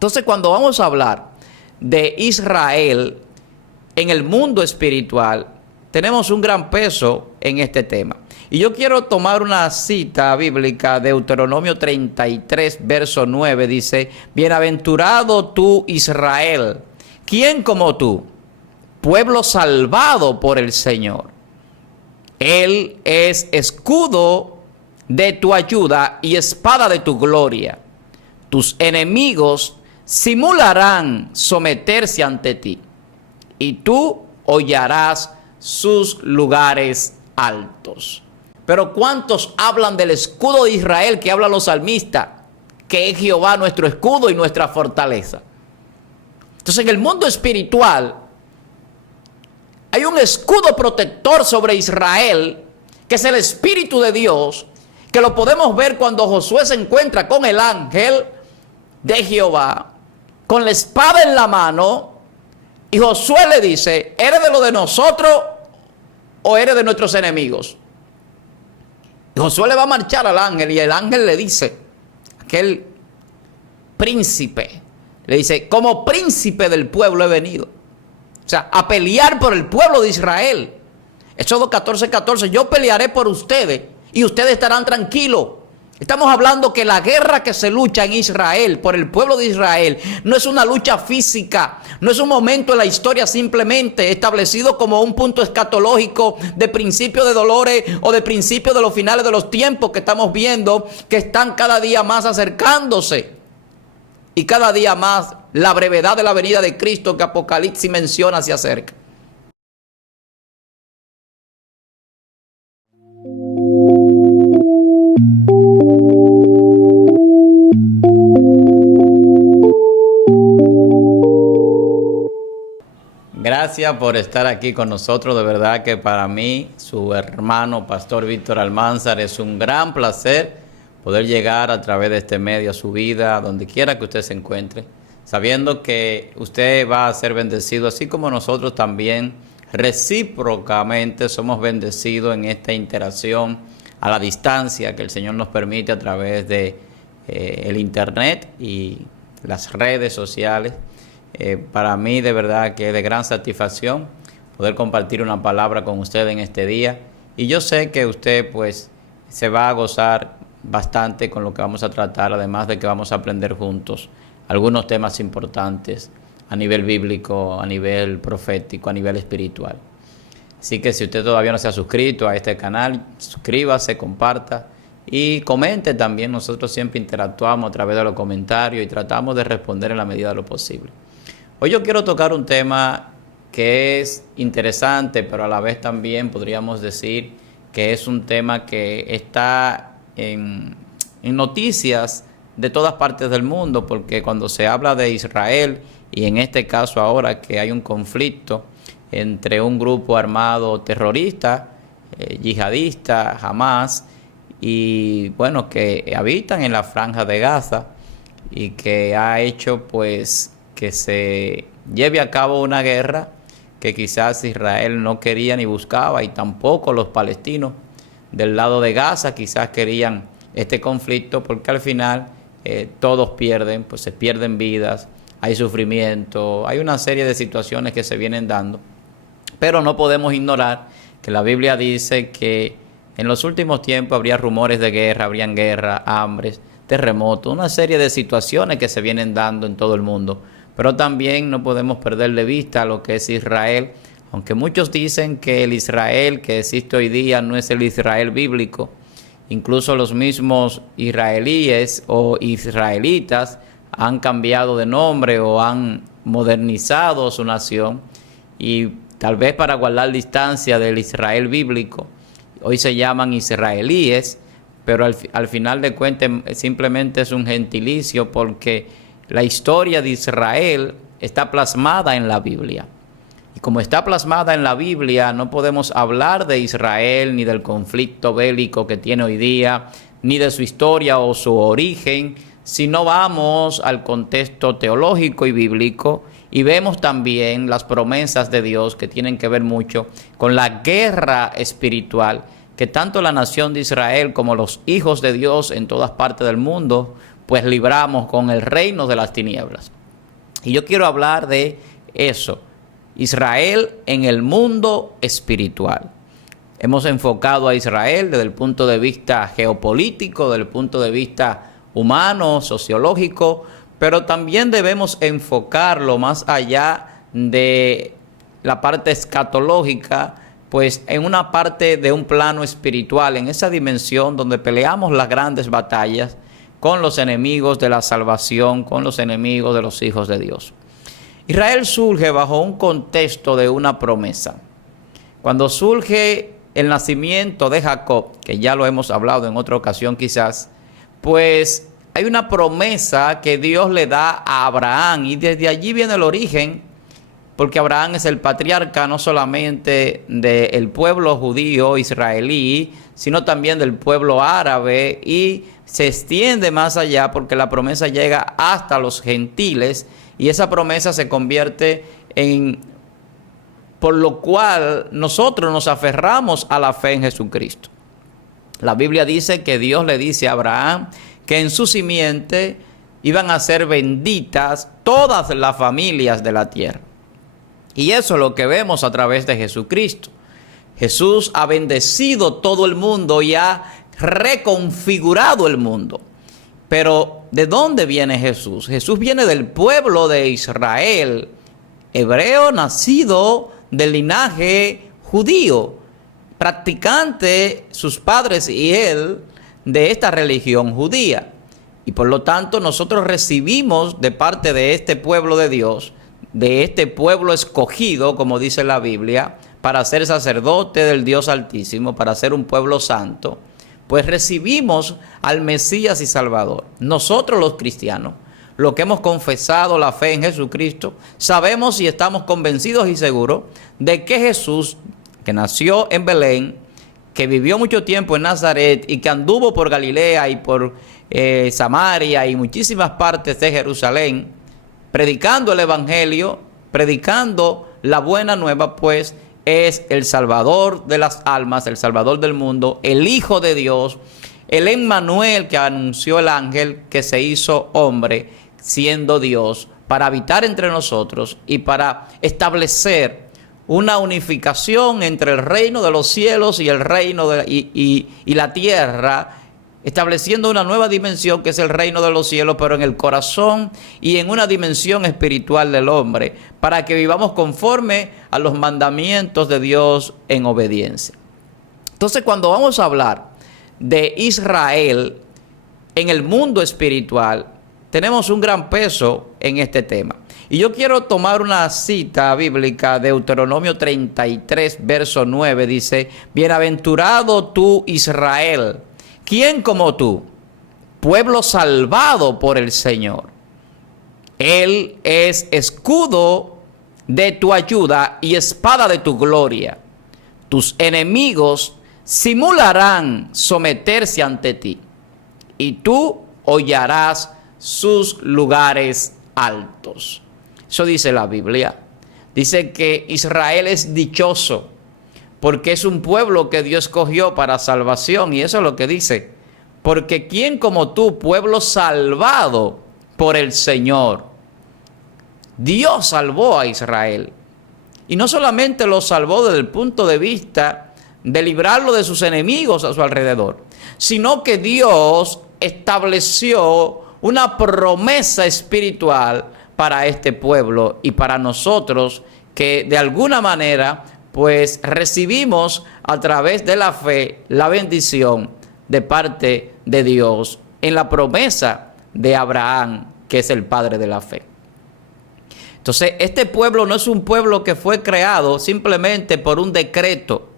Entonces, cuando vamos a hablar de Israel en el mundo espiritual, tenemos un gran peso en este tema. Y yo quiero tomar una cita bíblica de Deuteronomio 33, verso 9. Dice: bienaventurado tú, Israel, ¿quién como tú? Pueblo salvado por el Señor. Él es escudo de tu ayuda y espada de tu gloria. Tus enemigos simularán someterse ante ti, y tú hollarás sus lugares altos. Pero ¿cuántos hablan del escudo de Israel que hablan los salmistas? Que es Jehová nuestro escudo y nuestra fortaleza. Entonces, en el mundo espiritual hay un escudo protector sobre Israel, que es el Espíritu de Dios, que lo podemos ver cuando Josué se encuentra con el ángel de Jehová, con la espada en la mano, y Josué le dice: ¿eres de lo de nosotros o eres de nuestros enemigos? Y Josué le va a marchar al ángel, y el ángel le dice, aquel príncipe, le dice: como príncipe del pueblo he venido. O sea, a pelear por el pueblo de Israel. Éxodo 14:14, yo pelearé por ustedes y ustedes estarán tranquilos. Estamos hablando que la guerra que se lucha en Israel, por el pueblo de Israel, no es una lucha física, no es un momento en la historia simplemente establecido como un punto escatológico de principio de dolores o de principio de los finales de los tiempos que estamos viendo, que están cada día más acercándose. Y cada día más la brevedad de la venida de Cristo que Apocalipsis menciona se acerca. Gracias por estar aquí con nosotros. De verdad que para mí, su hermano Pastor Víctor Almanzar, es un gran placer poder llegar a través de este medio a su vida, donde quiera que usted se encuentre, sabiendo que usted va a ser bendecido, así como nosotros también recíprocamente somos bendecidos en esta interacción a la distancia que el Señor nos permite a través de el internet y las redes sociales. Para mí de verdad que es de gran satisfacción poder compartir una palabra con usted en este día, y yo sé que usted pues se va a gozar bastante con lo que vamos a tratar, además de que vamos a aprender juntos algunos temas importantes a nivel bíblico, a nivel profético, a nivel espiritual. Así que si usted todavía no se ha suscrito a este canal, suscríbase, comparta y comente también. Nosotros siempre interactuamos a través de los comentarios y tratamos de responder en la medida de lo posible. Hoy yo quiero tocar un tema que es interesante, pero a la vez también podríamos decir que es un tema que está en noticias de todas partes del mundo, porque cuando se habla de Israel, y en este caso ahora que hay un conflicto entre un grupo armado terrorista, yihadista, Hamas, y bueno, que habitan en la franja de Gaza, y que ha hecho pues que se lleve a cabo una guerra que quizás Israel no quería ni buscaba, y tampoco los palestinos del lado de Gaza quizás querían este conflicto, porque al final todos pierden, pues se pierden vidas, hay sufrimiento, hay una serie de situaciones que se vienen dando, pero no podemos ignorar que la Biblia dice que en los últimos tiempos habría rumores de guerra, habrían guerra, hambres, terremotos, una serie de situaciones que se vienen dando en todo el mundo, pero también no podemos perder de vista lo que es Israel. Aunque muchos dicen que el Israel que existe hoy día no es el Israel bíblico, incluso los mismos israelíes o israelitas han cambiado de nombre o han modernizado su nación, y tal vez para guardar distancia del Israel bíblico, hoy se llaman israelíes, pero al final de cuentas simplemente es un gentilicio, porque la historia de Israel está plasmada en la Biblia. Y como está plasmada en la Biblia, no podemos hablar de Israel ni del conflicto bélico que tiene hoy día, ni de su historia o su origen, si no vamos al contexto teológico y bíblico y vemos también las promesas de Dios que tienen que ver mucho con la guerra espiritual que tanto la nación de Israel como los hijos de Dios en todas partes del mundo pues libramos con el reino de las tinieblas. Y yo quiero hablar de eso, Israel en el mundo espiritual. Hemos enfocado a Israel desde el punto de vista geopolítico, desde el punto de vista humano, sociológico, pero también debemos enfocarlo más allá de la parte escatológica, pues en una parte de un plano espiritual, en esa dimensión donde peleamos las grandes batallas con los enemigos de la salvación, con los enemigos de los hijos de Dios. Israel surge bajo un contexto de una promesa. Cuando surge el nacimiento de Jacob, que ya lo hemos hablado en otra ocasión quizás, pues hay una promesa que Dios le da a Abraham y desde allí viene el origen, porque Abraham es el patriarca no solamente del pueblo judío israelí, sino también del pueblo árabe y se extiende más allá porque la promesa llega hasta los gentiles y esa promesa se convierte en, por lo cual nosotros nos aferramos a la fe en Jesucristo. La Biblia dice que Dios le dice a Abraham que en su simiente iban a ser benditas todas las familias de la tierra. Y eso es lo que vemos a través de Jesucristo. Jesús ha bendecido todo el mundo y ha reconfigurado el mundo. Pero ¿de dónde viene Jesús? Jesús viene del pueblo de Israel, hebreo nacido del linaje judío, practicante sus padres y él de esta religión judía. Y por lo tanto nosotros recibimos de parte de este pueblo de Dios, de este pueblo escogido, como dice la Biblia, para ser sacerdote del Dios Altísimo, para ser un pueblo santo, pues recibimos al Mesías y Salvador. Nosotros los cristianos, los que hemos confesado la fe en Jesucristo, sabemos y estamos convencidos y seguros de que Jesús, que nació en Belén, que vivió mucho tiempo en Nazaret y que anduvo por Galilea y por Samaria y muchísimas partes de Jerusalén, predicando el Evangelio, predicando la buena nueva, pues es el Salvador de las almas, el Salvador del mundo, el Hijo de Dios, el Emmanuel que anunció el ángel que se hizo hombre, siendo Dios, para habitar entre nosotros y para establecer una unificación entre el reino de los cielos y el reino y la tierra, estableciendo una nueva dimensión que es el reino de los cielos, pero en el corazón y en una dimensión espiritual del hombre, para que vivamos conforme a los mandamientos de Dios en obediencia. Entonces, cuando vamos a hablar de Israel en el mundo espiritual, tenemos un gran peso en este tema. Y yo quiero tomar una cita bíblica de Deuteronomio 33, verso 9, dice: Bienaventurado tú, Israel, ¿quién como tú? Pueblo salvado por el Señor. Él es escudo de tu ayuda y espada de tu gloria. Tus enemigos simularán someterse ante ti, y tú hollarás sus lugares altos. Eso dice la Biblia. Dice que Israel es dichoso porque es un pueblo que Dios escogió para salvación. Y eso es lo que dice: porque ¿quién como tú, pueblo salvado por el Señor? Dios salvó a Israel. Y no solamente lo salvó desde el punto de vista de librarlo de sus enemigos a su alrededor, sino que Dios estableció una promesa espiritual para este pueblo y para nosotros, que de alguna manera pues recibimos a través de la fe la bendición de parte de Dios en la promesa de Abraham, que es el padre de la fe. Entonces, este pueblo no es un pueblo que fue creado simplemente por un decreto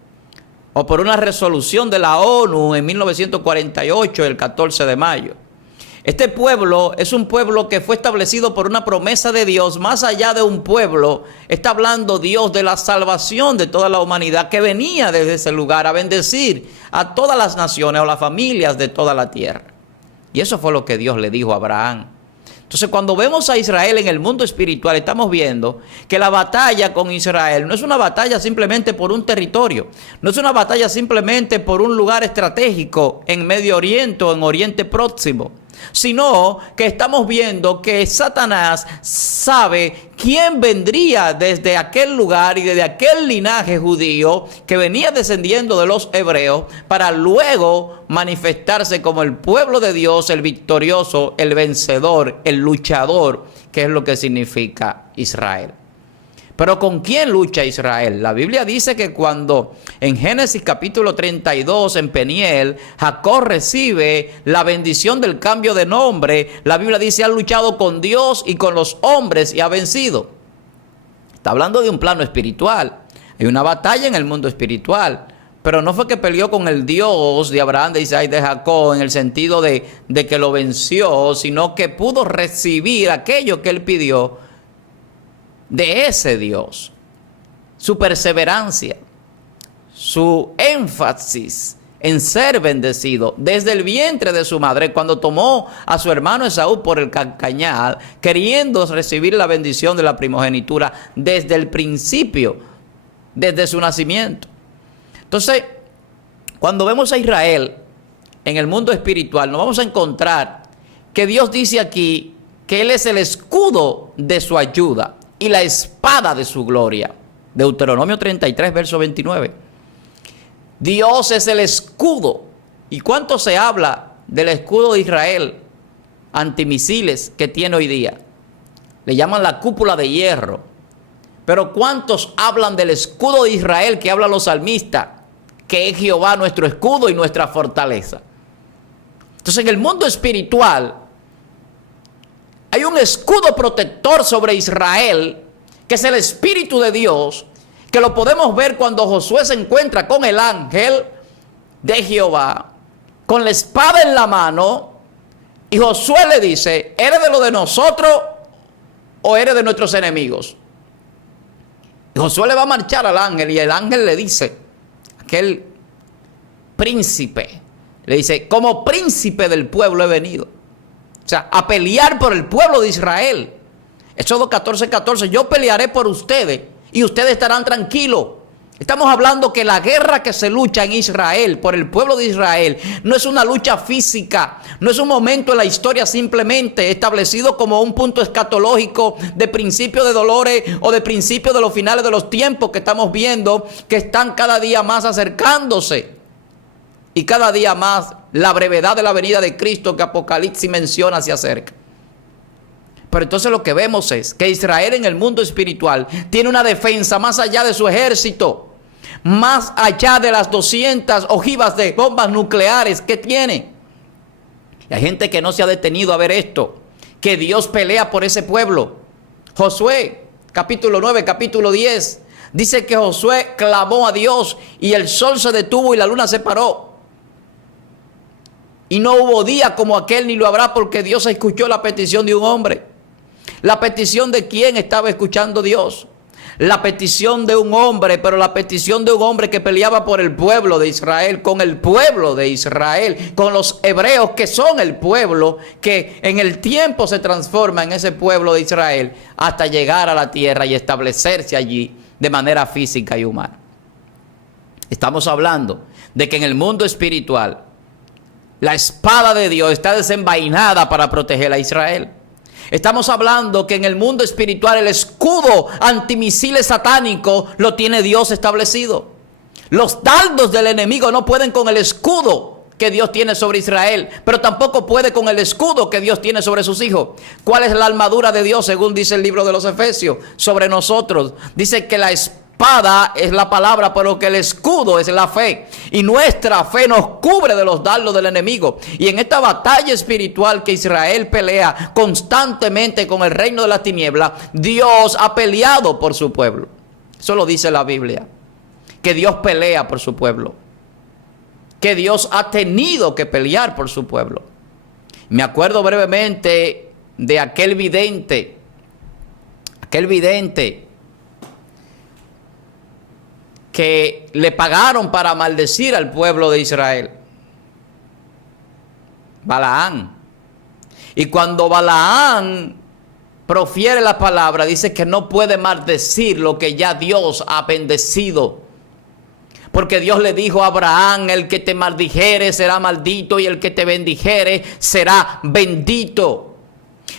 o por una resolución de la ONU en 1948, el 14 de mayo. Este pueblo es un pueblo que fue establecido por una promesa de Dios. Más allá de un pueblo, está hablando Dios de la salvación de toda la humanidad que venía desde ese lugar a bendecir a todas las naciones o las familias de toda la tierra. Y eso fue lo que Dios le dijo a Abraham. Entonces, cuando vemos a Israel en el mundo espiritual, estamos viendo que la batalla con Israel no es una batalla simplemente por un territorio, no es una batalla simplemente por un lugar estratégico en Medio Oriente o en Oriente Próximo, sino que estamos viendo que Satanás sabe quién vendría desde aquel lugar y desde aquel linaje judío que venía descendiendo de los hebreos para luego manifestarse como el pueblo de Dios, el victorioso, el vencedor, el luchador, que es lo que significa Israel. Pero ¿con quién lucha Israel? La Biblia dice que cuando en Génesis capítulo 32 en Peniel, Jacob recibe la bendición del cambio de nombre, la Biblia dice ha luchado con Dios y con los hombres y ha vencido. Está hablando de un plano espiritual. Hay una batalla en el mundo espiritual. Pero no fue que peleó con el Dios de Abraham, de Isaac y de Jacob en el sentido de que lo venció, sino que pudo recibir aquello que él pidió de ese Dios, su perseverancia, su énfasis en ser bendecido desde el vientre de su madre, cuando tomó a su hermano Esaú por el cañal, queriendo recibir la bendición de la primogenitura desde el principio, desde su nacimiento. Entonces, cuando vemos a Israel en el mundo espiritual, nos vamos a encontrar que Dios dice aquí que Él es el escudo de su ayuda y la espada de su gloria. Deuteronomio 33, verso 29. Dios es el escudo. ¿Y cuánto se habla del escudo de Israel antimisiles que tiene hoy día? Le llaman la cúpula de hierro. Pero ¿cuántos hablan del escudo de Israel que hablan los salmistas? Que es Jehová nuestro escudo y nuestra fortaleza. Entonces en el mundo espiritual hay un escudo protector sobre Israel, que es el Espíritu de Dios, que lo podemos ver cuando Josué se encuentra con el ángel de Jehová, con la espada en la mano, y Josué le dice, ¿eres de lo de nosotros o eres de nuestros enemigos? Y Josué le va a marchar al ángel, y el ángel le dice, aquel príncipe, le dice, como príncipe del pueblo he venido. O sea, a pelear por el pueblo de Israel. Éxodo 14:14, yo pelearé por ustedes y ustedes estarán tranquilos. Estamos hablando que la guerra que se lucha en Israel, por el pueblo de Israel, no es una lucha física, no es un momento en la historia simplemente establecido como un punto escatológico de principio de dolores o de principio de los finales de los tiempos que estamos viendo, que están cada día más acercándose. Y cada día más la brevedad de la venida de Cristo que Apocalipsis menciona se acerca. Pero entonces lo que vemos es que Israel en el mundo espiritual tiene una defensa más allá de su ejército, más allá de las 200 ojivas de bombas nucleares que tiene. Y hay gente que no se ha detenido a ver esto, que Dios pelea por ese pueblo. Josué, capítulo 9, capítulo 10, dice que Josué clamó a Dios y el sol se detuvo y la luna se paró. Y no hubo día como aquel ni lo habrá, porque Dios escuchó la petición de un hombre. ¿La petición de quién estaba escuchando Dios? La petición de un hombre, pero la petición de un hombre que peleaba por el pueblo de Israel, con el pueblo de Israel, con los hebreos que son el pueblo, que en el tiempo se transforma en ese pueblo de Israel hasta llegar a la tierra y establecerse allí de manera física y humana. Estamos hablando de que en el mundo espiritual la espada de Dios está desenvainada para proteger a Israel. Estamos hablando que en el mundo espiritual el escudo antimisiles satánico lo tiene Dios establecido. Los dardos del enemigo no pueden con el escudo que Dios tiene sobre Israel, pero tampoco puede con el escudo que Dios tiene sobre sus hijos. ¿Cuál es la armadura de Dios según dice el libro de los Efesios sobre nosotros? Dice que la espada es la palabra, pero que el escudo es la fe. Y nuestra fe nos cubre de los dardos del enemigo. Y en esta batalla espiritual que Israel pelea constantemente con el reino de las tinieblas, Dios ha peleado por su pueblo. Eso lo dice la Biblia. Que Dios pelea por su pueblo. Que Dios ha tenido que pelear por su pueblo. Me acuerdo brevemente de aquel vidente que le pagaron para maldecir al pueblo de Israel. Balaán. Y cuando Balaán profiere la palabra, dice que no puede maldecir lo que ya Dios ha bendecido. Porque Dios le dijo a Abraham, el que te maldijere será maldito y el que te bendijere será bendito.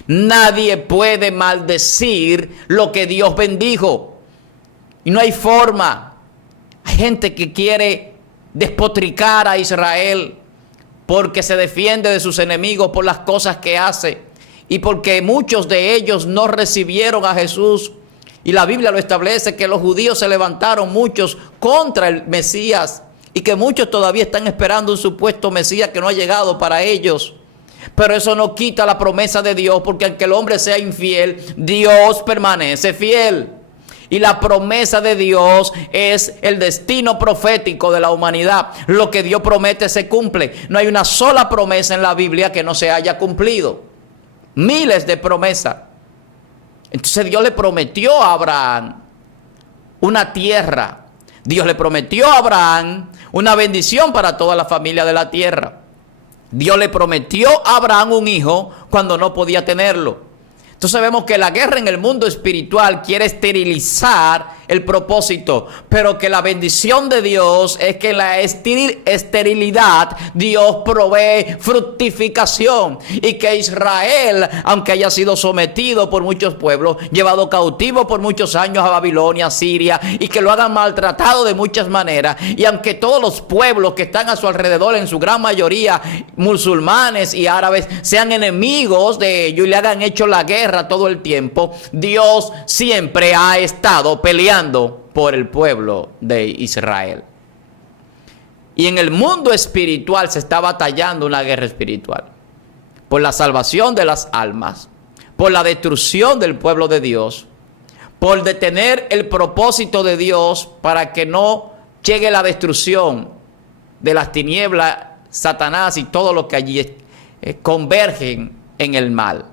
Nadie puede maldecir lo que Dios bendijo. Y no hay forma. Hay gente que quiere despotricar a Israel porque se defiende de sus enemigos por las cosas que hace y porque muchos de ellos no recibieron a Jesús. Y la Biblia lo establece, que los judíos se levantaron muchos contra el Mesías y que muchos todavía están esperando un supuesto Mesías que no ha llegado para ellos. Pero eso no quita la promesa de Dios, porque aunque el hombre sea infiel, Dios permanece fiel. Y la promesa de Dios es el destino profético de la humanidad. Lo que Dios promete se cumple. No hay una sola promesa en la Biblia que no se haya cumplido. Miles de promesas. Entonces Dios le prometió a Abraham una tierra. Dios le prometió a Abraham una bendición para toda la familia de la tierra. Dios le prometió a Abraham un hijo cuando no podía tenerlo. Entonces vemos que la guerra en el mundo espiritual quiere esterilizar el propósito, pero que la bendición de Dios es que en la esterilidad Dios provee fructificación, y que Israel, aunque haya sido sometido por muchos pueblos, llevado cautivo por muchos años a Babilonia, Siria, y que lo hagan maltratado de muchas maneras, y aunque todos los pueblos que están a su alrededor, en su gran mayoría musulmanes y árabes, sean enemigos de ellos y le hagan hecho la guerra todo el tiempo, Dios siempre ha estado peleando por el pueblo de Israel. Y en el mundo espiritual se está batallando una guerra espiritual por la salvación de las almas, por la destrucción del pueblo de Dios, por detener el propósito de Dios para que no llegue la destrucción de las tinieblas, Satanás y todo lo que allí convergen en el mal.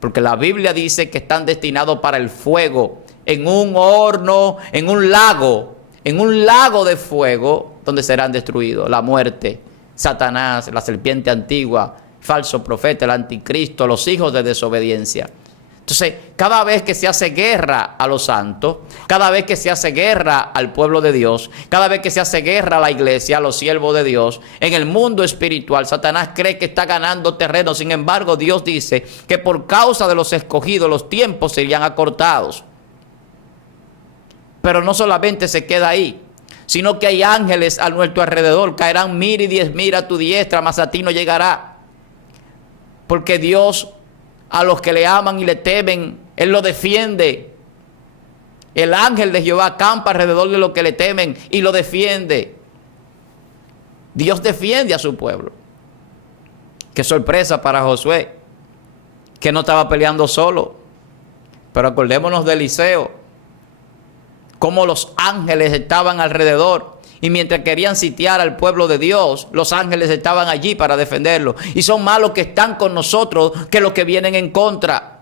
Porque la Biblia dice que están destinados para el fuego, en un horno, en un lago de fuego, donde serán destruidos. La muerte, Satanás, la serpiente antigua, falso profeta, el anticristo, los hijos de desobediencia. Entonces, cada vez que se hace guerra a los santos, cada vez que se hace guerra al pueblo de Dios, cada vez que se hace guerra a la iglesia, a los siervos de Dios, en el mundo espiritual, Satanás cree que está ganando terreno. Sin embargo, Dios dice que por causa de los escogidos, los tiempos serían acortados. Pero no solamente se queda ahí, sino que hay ángeles a nuestro alrededor. Caerán 1000 y 10,000 a tu diestra, mas a ti no llegará. Porque Dios, a los que le aman y le temen, Él lo defiende. El ángel de Jehová acampa alrededor de los que le temen y lo defiende. Dios defiende a su pueblo. Qué sorpresa para Josué, que no estaba peleando solo. Pero acordémonos de Eliseo, cómo los ángeles estaban alrededor, y mientras querían sitiar al pueblo de Dios, los ángeles estaban allí para defenderlo. Y son más los que están con nosotros que los que vienen en contra.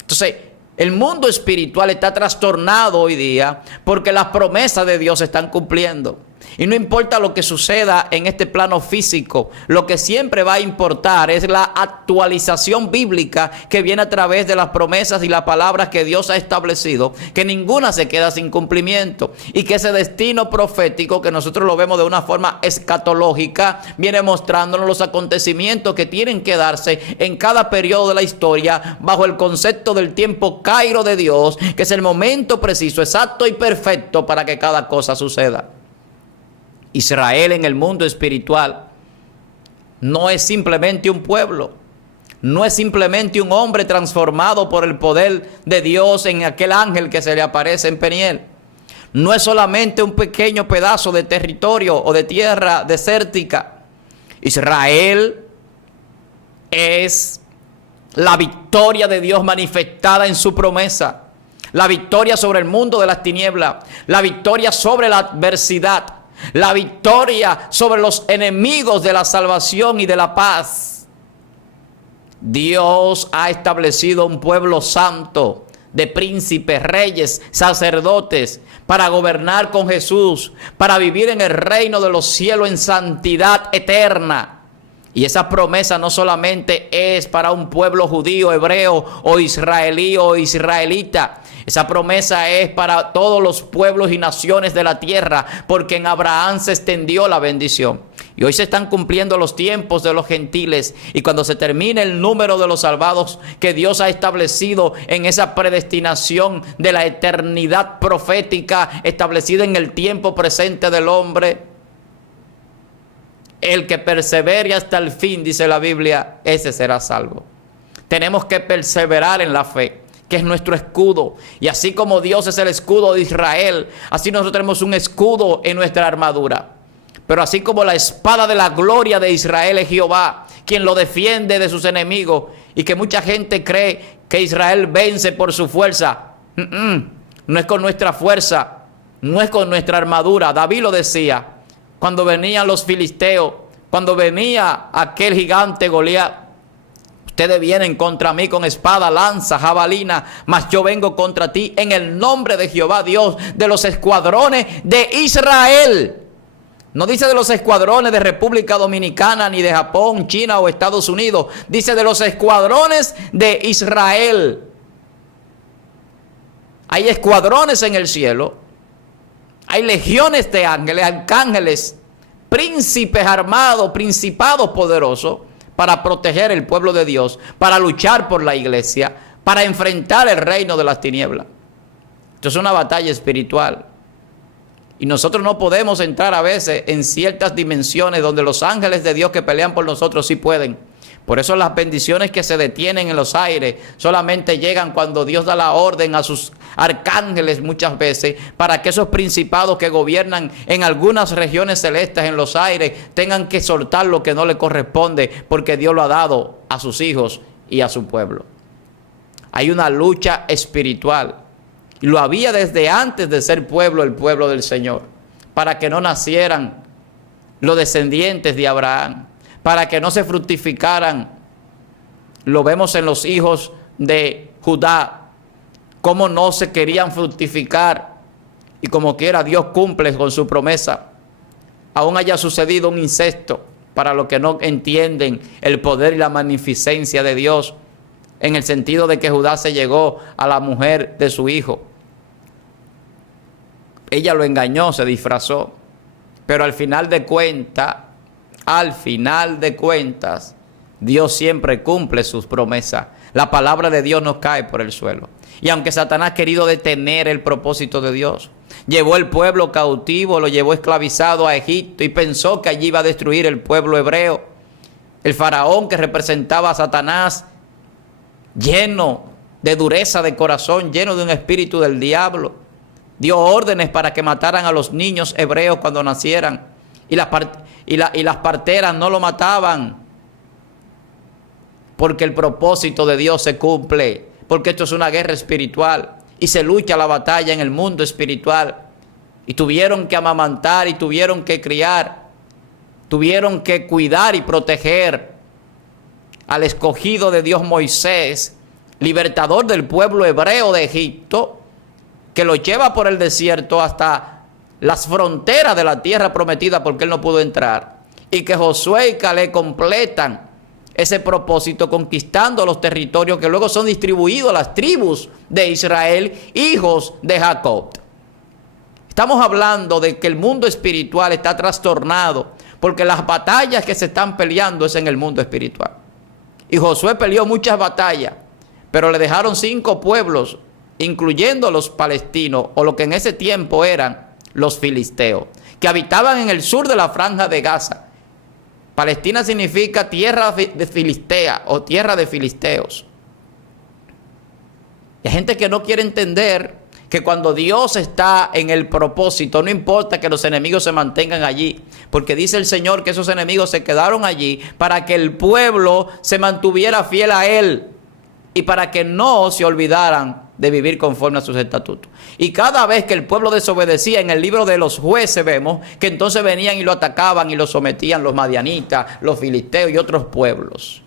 Entonces, el mundo espiritual está trastornado hoy día porque las promesas de Dios se están cumpliendo. Y no importa lo que suceda en este plano físico, lo que siempre va a importar es la actualización bíblica que viene a través de las promesas y las palabras que Dios ha establecido, que ninguna se queda sin cumplimiento, y que ese destino profético, que nosotros lo vemos de una forma escatológica, viene mostrándonos los acontecimientos que tienen que darse en cada periodo de la historia bajo el concepto del tiempo Cairo de Dios, que es el momento preciso, exacto y perfecto para que cada cosa suceda. Israel en el mundo espiritual no es simplemente un pueblo, no es simplemente un hombre transformado por el poder de Dios en aquel ángel que se le aparece en Peniel. No es solamente un pequeño pedazo de territorio o de tierra desértica. Israel es la victoria de Dios manifestada en su promesa, la victoria sobre el mundo de las tinieblas, la victoria sobre la adversidad, la victoria sobre los enemigos de la salvación y de la paz. Dios ha establecido un pueblo santo de príncipes, reyes, sacerdotes, para gobernar con Jesús, para vivir en el reino de los cielos en santidad eterna. Y esa promesa no solamente es para un pueblo judío, hebreo o israelí o israelita. Esa promesa es para todos los pueblos y naciones de la tierra, porque en Abraham se extendió la bendición. Y hoy se están cumpliendo los tiempos de los gentiles. Y cuando se termine el número de los salvados que Dios ha establecido en esa predestinación de la eternidad profética establecida en el tiempo presente del hombre, el que persevere hasta el fin, dice la Biblia, ese será salvo. Tenemos que perseverar en la fe, que es nuestro escudo. Y así como Dios es el escudo de Israel, así nosotros tenemos un escudo en nuestra armadura. Pero así como la espada de la gloria de Israel es Jehová, quien lo defiende de sus enemigos, y que mucha gente cree que Israel vence por su fuerza. No es con nuestra fuerza, no es con nuestra armadura. David lo decía, cuando venían los filisteos, cuando venía aquel gigante Goliat: ustedes vienen contra mí con espada, lanza, jabalina, mas yo vengo contra ti en el nombre de Jehová Dios de los escuadrones de Israel. No dice de los escuadrones de República Dominicana, ni de Japón, China o Estados Unidos. Dice de los escuadrones de Israel. Hay escuadrones en el cielo. Hay legiones de ángeles, arcángeles, príncipes armados, principados poderosos para proteger el pueblo de Dios, para luchar por la iglesia, para enfrentar el reino de las tinieblas. Esto es una batalla espiritual. Y nosotros no podemos entrar a veces en ciertas dimensiones donde los ángeles de Dios que pelean por nosotros sí pueden. Por eso las bendiciones que se detienen en los aires solamente llegan cuando Dios da la orden a sus arcángeles muchas veces, para que esos principados que gobiernan en algunas regiones celestes en los aires tengan que soltar lo que no le corresponde, porque Dios lo ha dado a sus hijos y a su pueblo. Hay una lucha espiritual. Y lo había desde antes de ser pueblo, el pueblo del Señor, para que no nacieran los descendientes de Abraham, para que no se fructificaran. Lo vemos en los hijos de Judá, cómo no se querían fructificar, y como quiera Dios cumple con su promesa. Aún haya sucedido un incesto, para los que no entienden el poder y la magnificencia de Dios, en el sentido de que Judá se llegó a la mujer de su hijo. Ella lo engañó, se disfrazó, pero al final de cuentas, Dios siempre cumple sus promesas. La palabra de Dios no cae por el suelo. Y aunque Satanás ha querido detener el propósito de Dios, llevó el pueblo cautivo, lo llevó esclavizado a Egipto y pensó que allí iba a destruir el pueblo hebreo. El faraón, que representaba a Satanás, lleno de dureza de corazón, lleno de un espíritu del diablo, dio órdenes para que mataran a los niños hebreos cuando nacieran. Y las parteras no lo mataban, porque el propósito de Dios se cumple, porque esto es una guerra espiritual y se lucha la batalla en el mundo espiritual. Y tuvieron que amamantar y tuvieron que criar, tuvieron que cuidar y proteger al escogido de Dios, Moisés, libertador del pueblo hebreo de Egipto, que lo lleva por el desierto hasta las fronteras de la tierra prometida, porque él no pudo entrar, y que Josué y Caleb completan ese propósito conquistando los territorios que luego son distribuidos a las tribus de Israel, hijos de Jacob. Estamos hablando de que el mundo espiritual está trastornado, porque las batallas que se están peleando es en el mundo espiritual. Y Josué peleó muchas batallas, pero le dejaron 5 pueblos, incluyendo los palestinos, o lo que en ese tiempo eran los filisteos, que habitaban en el sur de la franja de Gaza. Palestina significa tierra de Filistea o tierra de filisteos. Y hay gente que no quiere entender que cuando Dios está en el propósito, no importa que los enemigos se mantengan allí, porque dice el Señor que esos enemigos se quedaron allí para que el pueblo se mantuviera fiel a Él y para que no se olvidaran de vivir conforme a sus estatutos. Y cada vez que el pueblo desobedecía, en el libro de los jueces vemos que entonces venían y lo atacaban y lo sometían los madianitas, los filisteos y otros pueblos.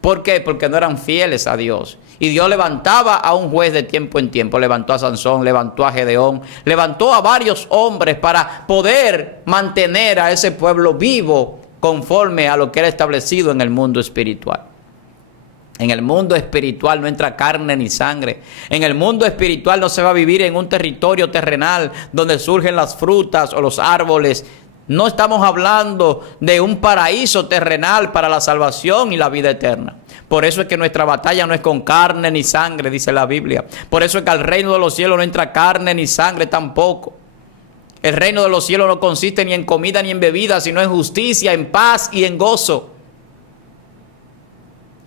¿Por qué? Porque no eran fieles a Dios. Y Dios levantaba a un juez de tiempo en tiempo. Levantó a Sansón, levantó a Gedeón, levantó a varios hombres para poder mantener a ese pueblo vivo conforme a lo que era establecido en el mundo espiritual. En el mundo espiritual no entra carne ni sangre. En el mundo espiritual no se va a vivir en un territorio terrenal donde surgen las frutas o los árboles. No estamos hablando de un paraíso terrenal para la salvación y la vida eterna. Por eso es que nuestra batalla no es con carne ni sangre, dice la Biblia. Por eso es que al reino de los cielos no entra carne ni sangre tampoco. El reino de los cielos no consiste ni en comida ni en bebida, sino en justicia, en paz y en gozo.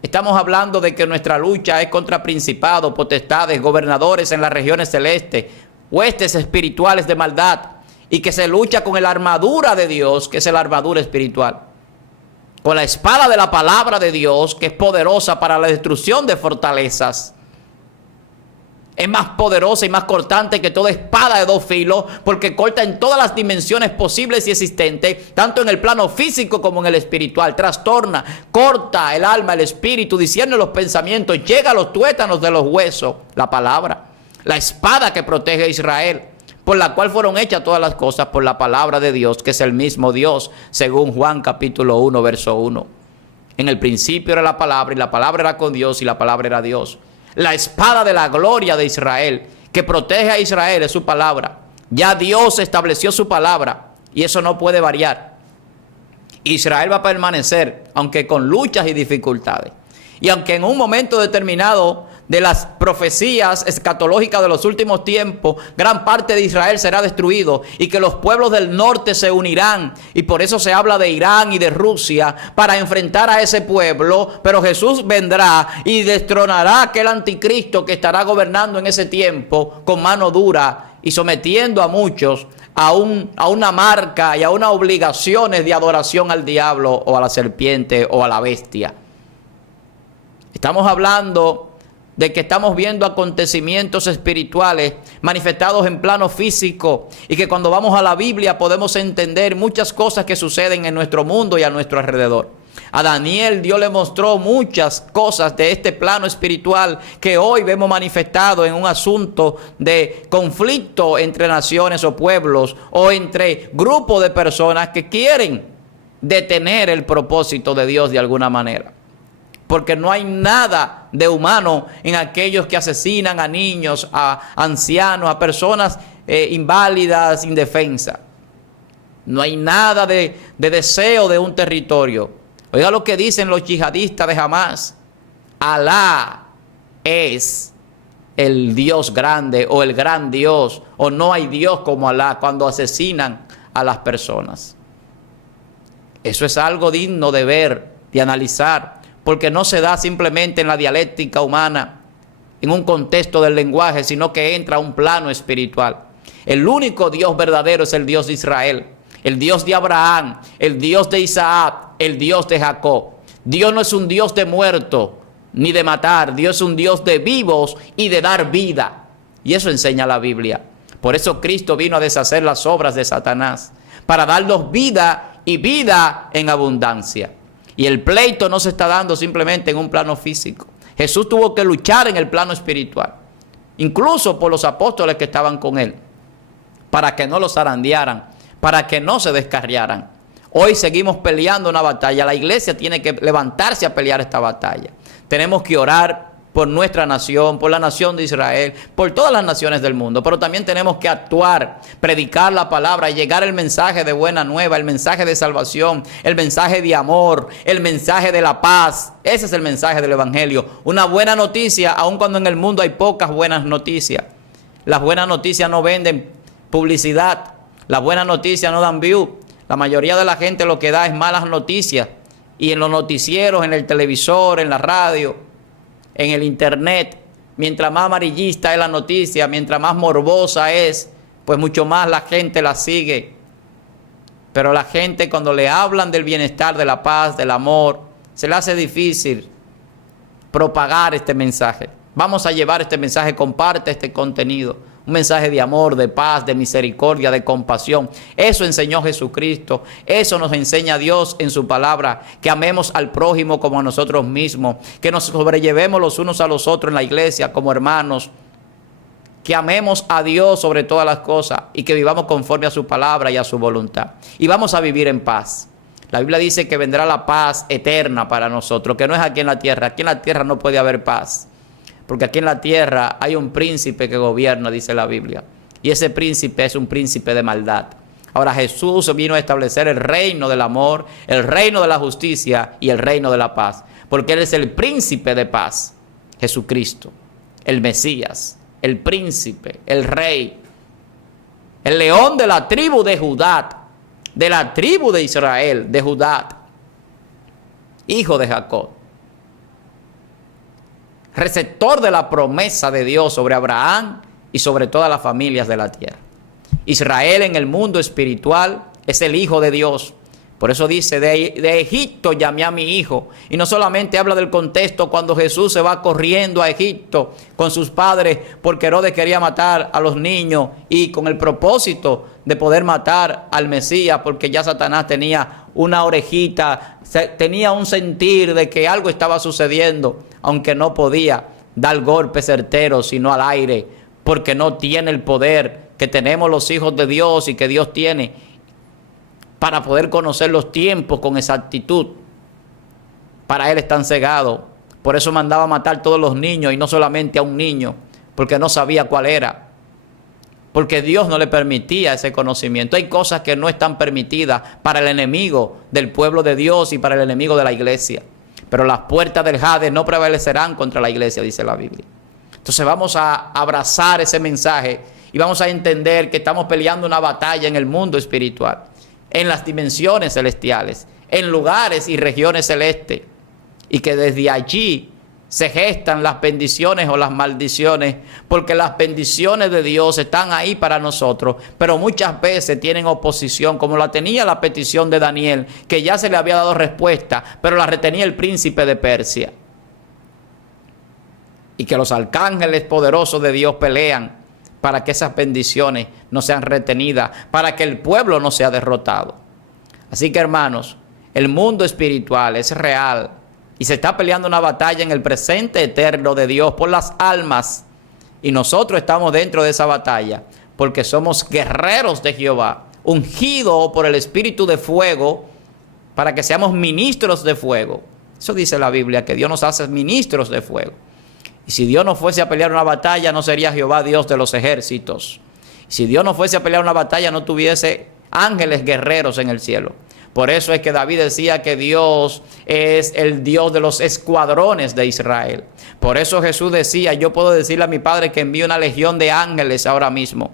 Estamos hablando de que nuestra lucha es contra principados, potestades, gobernadores en las regiones celestes, huestes espirituales de maldad, y que se lucha con la armadura de Dios, que es la armadura espiritual, con la espada de la palabra de Dios, que es poderosa para la destrucción de fortalezas. Es más poderosa y más cortante que toda espada de dos filos, porque corta en todas las dimensiones posibles y existentes, tanto en el plano físico como en el espiritual. Trastorna, corta el alma, el espíritu, discierne los pensamientos, llega a los tuétanos de los huesos. La palabra, la espada que protege a Israel, por la cual fueron hechas todas las cosas, por la palabra de Dios, que es el mismo Dios, según Juan capítulo 1, verso 1. En el principio era la palabra, y la palabra era con Dios, y la palabra era Dios. La espada de la gloria de Israel, que protege a Israel, es su palabra. Ya Dios estableció su palabra, y eso no puede variar. Israel va a permanecer, aunque con luchas y dificultades. Y aunque en un momento determinado de las profecías escatológicas de los últimos tiempos, gran parte de Israel será destruido y que los pueblos del norte se unirán, y por eso se habla de Irán y de Rusia para enfrentar a ese pueblo, pero Jesús vendrá y destronará a aquel anticristo que estará gobernando en ese tiempo con mano dura y sometiendo a muchos a una marca y a unas obligaciones de adoración al diablo o a la serpiente o a la bestia. Estamos hablando de que estamos viendo acontecimientos espirituales manifestados en plano físico, y que cuando vamos a la Biblia podemos entender muchas cosas que suceden en nuestro mundo y a nuestro alrededor. A Daniel Dios le mostró muchas cosas de este plano espiritual que hoy vemos manifestado en un asunto de conflicto entre naciones o pueblos, o entre grupos de personas que quieren detener el propósito de Dios de alguna manera. Porque no hay nada de humano en aquellos que asesinan a niños, a ancianos, a personas inválidas, indefensas. No hay nada de deseo de un territorio. Oiga lo que dicen los yihadistas de Hamás. Alá es el Dios grande, o el gran Dios, o no hay Dios como Alá, cuando asesinan a las personas. Eso es algo digno de ver, de analizar, porque no se da simplemente en la dialéctica humana, en un contexto del lenguaje, sino que entra a un plano espiritual. El único Dios verdadero es el Dios de Israel, el Dios de Abraham, el Dios de Isaac, el Dios de Jacob. Dios no es un Dios de muertos ni de matar, Dios es un Dios de vivos y de dar vida. Y eso enseña la Biblia. Por eso Cristo vino a deshacer las obras de Satanás, para darnos vida y vida en abundancia. Y el pleito no se está dando simplemente en un plano físico. Jesús tuvo que luchar en el plano espiritual, incluso por los apóstoles que estaban con él, para que no los zarandearan, para que no se descarriaran. Hoy seguimos peleando una batalla. La iglesia tiene que levantarse a pelear esta batalla. Tenemos que orar por nuestra nación, por la nación de Israel, por todas las naciones del mundo, pero también tenemos que actuar, predicar la palabra, llegar el mensaje de buena nueva, el mensaje de salvación, el mensaje de amor, el mensaje de la paz. Ese es el mensaje del evangelio. Una buena noticia, aun cuando en el mundo hay pocas buenas noticias. Las buenas noticias no venden publicidad, las buenas noticias no dan view. La mayoría de la gente lo que da es malas noticias, y en los noticieros, en el televisor, en la radio, en el internet, mientras más amarillista es la noticia, mientras más morbosa es, pues mucho más la gente la sigue. Pero la gente, cuando le hablan del bienestar, de la paz, del amor, se le hace difícil propagar este mensaje. Vamos a llevar este mensaje, comparte este contenido. Un mensaje de amor, de paz, de misericordia, de compasión. Eso enseñó Jesucristo. Eso nos enseña Dios en su palabra. Que amemos al prójimo como a nosotros mismos. Que nos sobrellevemos los unos a los otros en la iglesia como hermanos. Que amemos a Dios sobre todas las cosas y que vivamos conforme a su palabra y a su voluntad. Y vamos a vivir en paz. La Biblia dice que vendrá la paz eterna para nosotros, que no es aquí en la tierra. Aquí en la tierra no puede haber paz, porque aquí en la tierra hay un príncipe que gobierna, dice la Biblia. Y ese príncipe es un príncipe de maldad. Ahora Jesús vino a establecer el reino del amor, el reino de la justicia y el reino de la paz. Porque Él es el príncipe de paz, Jesucristo, el Mesías, el príncipe, el rey, el león de la tribu de Judá, de la tribu de Israel, de Judá, hijo de Jacob, receptor de la promesa de Dios sobre Abraham y sobre todas las familias de la tierra. Israel en el mundo espiritual es el hijo de Dios. Por eso dice, de Egipto llamé a mi hijo. Y no solamente habla del contexto cuando Jesús se va corriendo a Egipto con sus padres porque Herodes quería matar a los niños y con el propósito de poder matar al Mesías, porque ya Satanás tenía una orejita, tenía un sentir de que algo estaba sucediendo, aunque no podía dar golpes certeros sino al aire, porque no tiene el poder que tenemos los hijos de Dios y que Dios tiene para poder conocer los tiempos con exactitud. Para Él están cegados. Por eso mandaba a matar a todos los niños y no solamente a un niño, porque no sabía cuál era. Porque Dios no le permitía ese conocimiento. Hay cosas que no están permitidas para el enemigo del pueblo de Dios y para el enemigo de la iglesia. Pero las puertas del Hades no prevalecerán contra la iglesia, dice la Biblia. Entonces vamos a abrazar ese mensaje y vamos a entender que estamos peleando una batalla en el mundo espiritual, en las dimensiones celestiales, en lugares y regiones celestes, y que desde allí se gestan las bendiciones o las maldiciones, porque las bendiciones de Dios están ahí para nosotros, pero muchas veces tienen oposición, como la tenía la petición de Daniel, que ya se le había dado respuesta, pero la retenía el príncipe de Persia. Y que los arcángeles poderosos de Dios pelean para que esas bendiciones no sean retenidas, para que el pueblo no sea derrotado. Así que, hermanos, el mundo espiritual es real y se está peleando una batalla en el presente eterno de Dios por las almas. Y nosotros estamos dentro de esa batalla porque somos guerreros de Jehová, ungidos por el Espíritu de fuego para que seamos ministros de fuego. Eso dice la Biblia, que Dios nos hace ministros de fuego. Y si Dios no fuese a pelear una batalla, no sería Jehová Dios de los ejércitos. Si Dios no fuese a pelear una batalla, no tuviese ángeles guerreros en el cielo. Por eso es que David decía que Dios es el Dios de los escuadrones de Israel. Por eso Jesús decía, yo puedo decirle a mi Padre que envíe una legión de ángeles ahora mismo.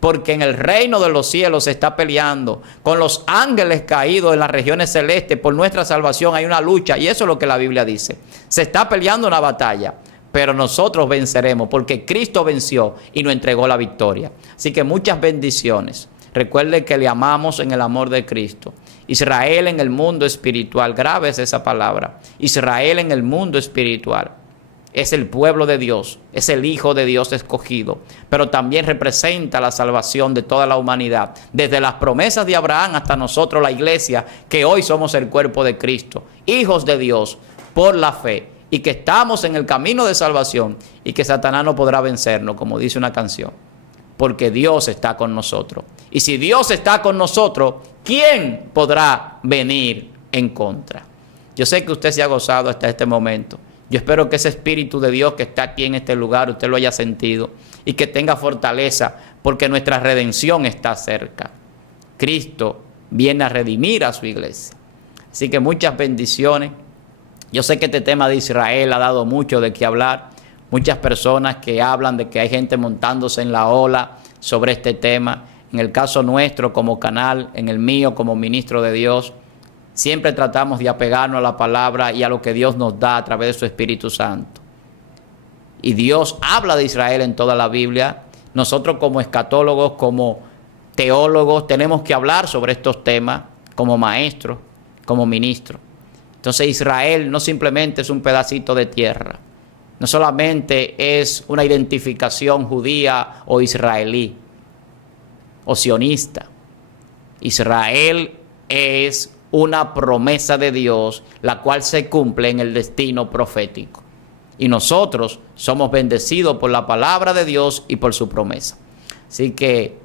Porque en el reino de los cielos se está peleando con los ángeles caídos en las regiones celestes. Por nuestra salvación hay una lucha, y eso es lo que la Biblia dice. Se está peleando una batalla, pero nosotros venceremos porque Cristo venció y nos entregó la victoria. Así que muchas bendiciones. Recuerde que le amamos en el amor de Cristo. Israel en el mundo espiritual, grave es esa palabra. Israel en el mundo espiritual es el pueblo de Dios, es el Hijo de Dios escogido, pero también representa la salvación de toda la humanidad, desde las promesas de Abraham hasta nosotros, la iglesia, que hoy somos el cuerpo de Cristo, hijos de Dios por la fe, y que estamos en el camino de salvación y que Satanás no podrá vencernos, como dice una canción, porque Dios está con nosotros. Y si Dios está con nosotros, ¿quién podrá venir en contra? Yo sé que usted se ha gozado hasta este momento. Yo espero que ese Espíritu de Dios que está aquí en este lugar, usted lo haya sentido y que tenga fortaleza, porque nuestra redención está cerca. Cristo viene a redimir a su iglesia. Así que muchas bendiciones. Yo sé que este tema de Israel ha dado mucho de qué hablar. Muchas personas que hablan de que hay gente montándose en la ola sobre este tema. En el caso nuestro como canal, en el mío como ministro de Dios, siempre tratamos de apegarnos a la palabra y a lo que Dios nos da a través de su Espíritu Santo. Y Dios habla de Israel en toda la Biblia. Nosotros como escatólogos, como teólogos, tenemos que hablar sobre estos temas como maestros, como ministros. Entonces Israel no simplemente es un pedacito de tierra, no solamente es una identificación judía o israelí o sionista. Israel es una promesa de Dios, la cual se cumple en el destino profético. Y nosotros somos bendecidos por la palabra de Dios y por su promesa. Así que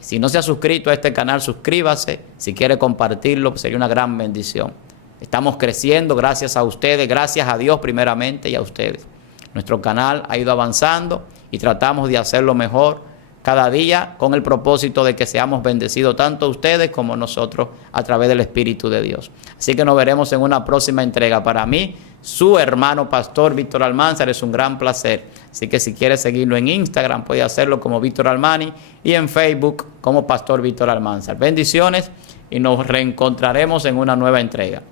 Si no se ha suscrito a este canal, suscríbase. Si quiere compartirlo, pues sería una gran bendición. Estamos creciendo gracias a ustedes, gracias a Dios primeramente y a ustedes. Nuestro canal ha ido avanzando y tratamos de hacerlo mejor cada día con el propósito de que seamos bendecidos tanto ustedes como nosotros a través del Espíritu de Dios. Así que nos veremos en una próxima entrega. Para mí, su hermano pastor Víctor Almanzar, es un gran placer. Así que si quiere seguirlo en Instagram, puede hacerlo como Víctor Almani y en Facebook como Pastor Víctor Almanzar. Bendiciones y nos reencontraremos en una nueva entrega.